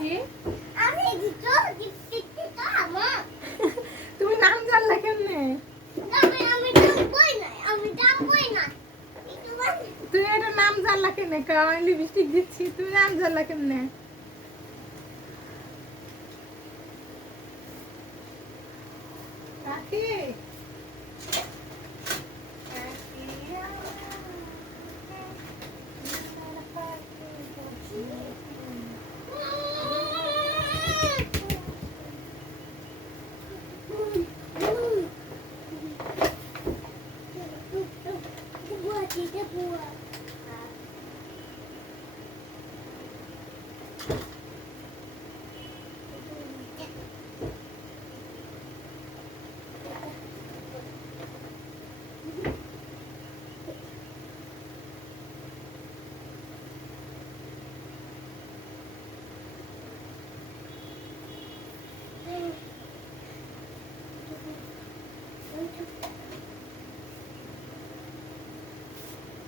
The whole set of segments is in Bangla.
কি তুমি নাম জানলা কেমনে? তুই এটা নাম জানলা কেমনে? আমি লিপস্টিক দিচ্ছি, তুমি নাম জানলা কেমনে? রাখি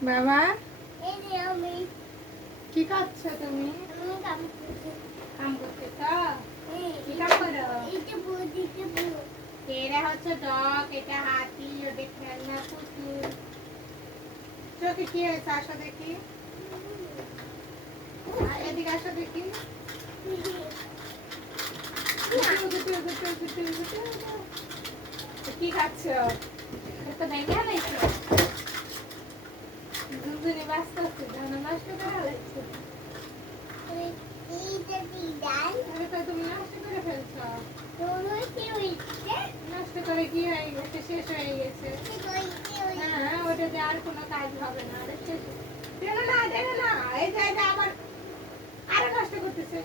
বাবা কি করছো তুমি? কাম করতেছো? কি কাম করো? এরা হচ্ছে ডগ, এটা হাতি, ওদের খেলনা পুতুল। চোখে কি হয়েছে? আসো দেখি, এদিকে আসো দেখি। কি খাচ্ছ? তো ভেঙে হালাইছো, দুজনে ব্যস্ত আছে, জানো নষ্ট করে হালাইছো। তুমি নষ্ট করে ফেলছো। নষ্ট করে কি হয়ে গেছে? শেষ হয়ে গেছে। হ্যাঁ, ওটা দিয়ে আর কোনো কাজ হবে না। এই যে আবার আরো নষ্ট করতেছে।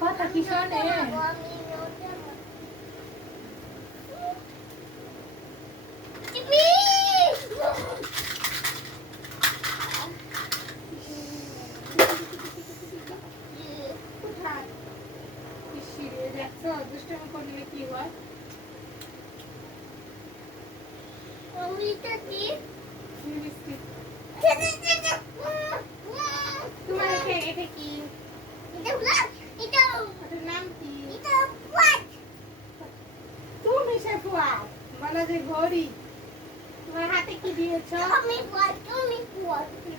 কথা কি শোনে? দেখছো দুষ্টমি করলে কি হয়? তোমার এটা কি? নাম কি? তুমি সে ফুয়াদ বলো যে ঘড়ি। তোমার হাতে কি দিয়েছো?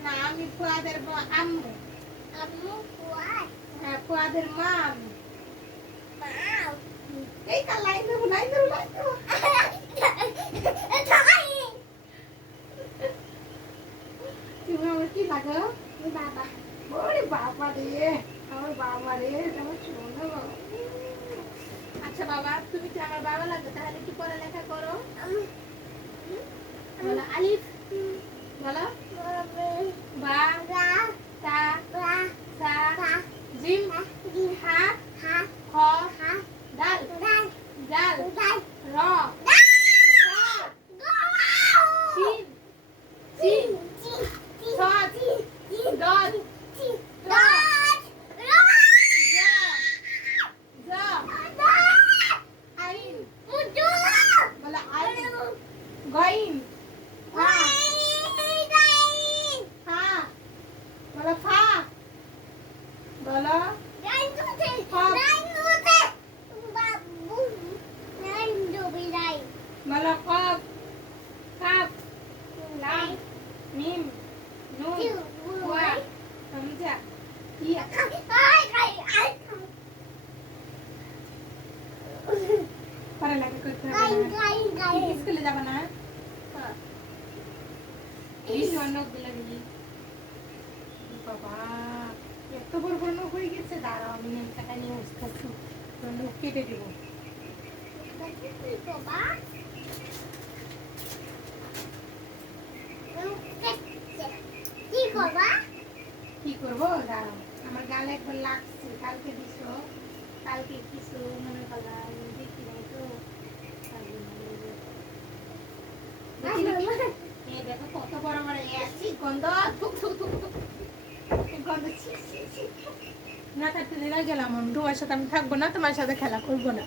না, আমি ফুয়াদের আম্মু। হ্যাঁ, ফুয়াদের মা আমি। এই কাল লাইন দেবো। তুমি আমার কি লাগো? বাবা। ওরে বাবা রে, আমার বাবা রে, আমার শোনো বাবা। আচ্ছা বাবা, তুমি কি আমার বাবা লাগবে? তাহলে কি পড়ালেখা করো? বলো আলিফ, বলো বা, তা, সা, জিম, হা, খ, দাল, জাল, র, শিন, সিন, সদ, দদ, দ, জ, আইন, বলো আইন, গইন, ফা, বলো ফা, বলো বলো কফ, কাফ, লাম, মিম, নুন, ওয়া, হামজা, ইয়া। পড়ালেখা করতে হবে না? স্কুলে যাবে না? এই নখগুলো নিয়ে বাবা এত বড় বড় নখ হয়ে গেছে। দাঁড়াও, আমি নেমটাকা নিয়ে আসতেছি, নখ কেটে দেবো। কি করবো? দাঁড়াও, আমার গালে একবার লাগছে, কালকে দিছো, কালকে কিছু মনে করলাম দেখি নাই তো। দেখো কত বড় বড় গন্ধ, গন্ধ। না থাকতে দিলে গেলাম, আমি তোমার সাথে আমি থাকবো না, তোমার সাথে খেলা করবো না।